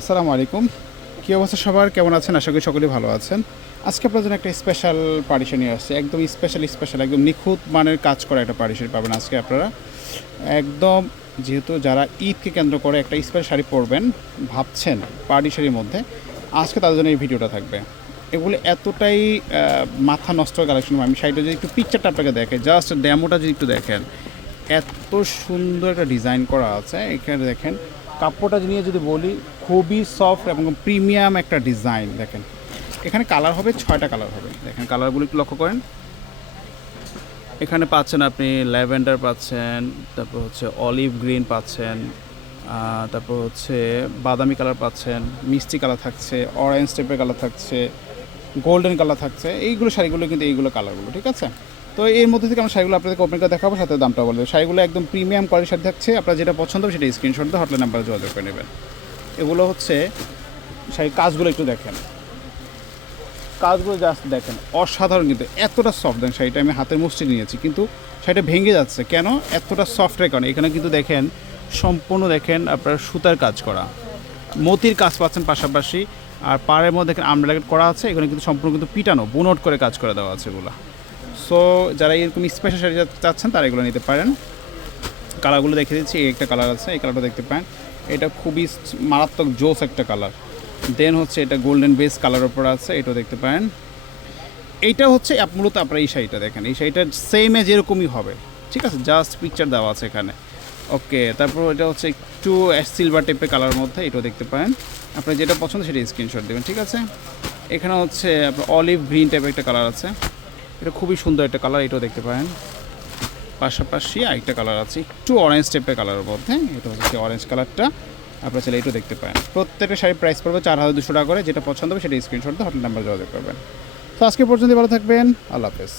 আসসালামু আলাইকুম। কী অবস্থা সবার, কেমন আছেন? আশা করি সকলেই ভালো আছেন। আজকে আপনার জন্য একটা স্পেশাল পার্টিশন নিয়ে আসছি। একদম স্পেশাল একদম নিখুঁত মানের কাজ করা একটা পার্টিশন পাবেন আজকে আপনারা। একদম, যেহেতু যারা ঈদকে কেন্দ্র করে একটা স্পেশাল শাড়ি পরবেন ভাবছেন পার্টি শাড়ির মধ্যে, আজকে তাদের জন্য এই ভিডিওটা থাকবে। এগুলো এতটাই মাথা নষ্ট কালেকশন। আমি শাড়িটা যদি একটু পিকচারটা আপনাকে দেখে, জাস্ট ড্যামোটা যদি একটু দেখেন, এত সুন্দর একটা ডিজাইন করা আছে। এখানে দেখেন কাপড়টা নিয়ে যদি বলি, খুবই সফট এবং প্রিমিয়াম একটা ডিজাইন। দেখেন এখানে কালার হবে, 6টা কালার হবে। দেখেন কালারগুলো একটু লক্ষ্য করেন। এখানে পাচ্ছেন আপনি ল্যাভেন্ডার পাচ্ছেন, তারপর হচ্ছে অলিভ গ্রিন পাচ্ছেন, তারপর হচ্ছে বাদামি কালার পাচ্ছেন, মিষ্টি কালার থাকছে, অরেঞ্জ টাইপের কালার থাকছে, গোল্ডেন কালার থাকছে। এইগুলো শাড়িগুলো কিন্তু এইগুলো কালারগুলো, ঠিক আছে? তো এর মধ্যে থেকে আমরা শাড়িগুলো আপনাদেরকে ওপেন করে দেখাবো, সাথে দামটা বলবো। শাড়িগুলো একদম প্রিমিয়াম কোয়ালিটির শাড়ি থাকছে। আপনার যেটা পছন্দ হবে সেটা স্ক্রিনশট দিয়ে হটলাইন নাম্বারে যোগাযোগ করে নেবেন। এগুলো হচ্ছে শাড়ির কাজগুলো একটু দেখেন, কাজগুলো জাস্ট দেখেন, অসাধারণ। কিন্তু এতটা সফট, দেন শাড়িটা আমি হাতের মুষ্টি নিয়েছি কিন্তু শাড়িটা ভেঙে যাচ্ছে কেন? এতটা সফটের কারণে। এখানে কিন্তু দেখেন সম্পূর্ণ দেখেন আপনার সুতার কাজ করা, মতির কাজ পাচ্ছেন পাশাপাশি। আর পাড়ের মধ্যে দেখেন আমব্রেলা করা আছে। এখানে কিন্তু সম্পূর্ণ কিন্তু পিটানো বুনট করে কাজ করে দেওয়া আছে এগুলো। সো যারা এরকম স্পেশাল শাড়ি চাচ্ছেন তারা এগুলো নিতে পারেন। কালারগুলো দেখে দিচ্ছি। এই একটা কালার আছে, এই কালারটা দেখতে পারেন। এটা খুবই মারাত্মক জোস একটা কালার। দেন হচ্ছে এটা গোল্ডেন বেস কালার ওপর আছে, এটাও দেখতে পারেন। এইটা হচ্ছে মূলত আপনার এই শাড়িটা দেখেন, এই শাড়িটা সেম এজ এরকমই হবে, ঠিক আছে? জাস্ট পিকচার দেওয়া আছে এখানে। ওকে, তারপর এটা হচ্ছে একটু সিলভার টাইপের কালার মধ্যে, এটাও দেখতে পারেন। আপনার যেটা পছন্দ সেটা স্ক্রিনশট দেবেন, ঠিক আছে? এখানে হচ্ছে আপনার অলিভ গ্রিন টাইপের একটা কালার আছে, এটা খুবই সুন্দর একটা কালার, এটাও দেখতে পারেন। পাশাপাশি আরেকটা কালার আছে একটু অরেঞ্জ টাইপের কালারের মধ্যে, এটা হচ্ছে অরেঞ্জ কালারটা। আপনার চাইলে এটাও দেখতে পারেন। প্রত্যেকটা শাড়ির প্রাইস পড়বে 4200 টাকা করে। যেটা পছন্দ হবে সেটা স্ক্রিনশট দিয়ে হটলাইন নাম্বার যোগাযোগ করবেন। তো আজকে পর্যন্ত ভালো থাকবেন, আল্লাহ হাফেজ।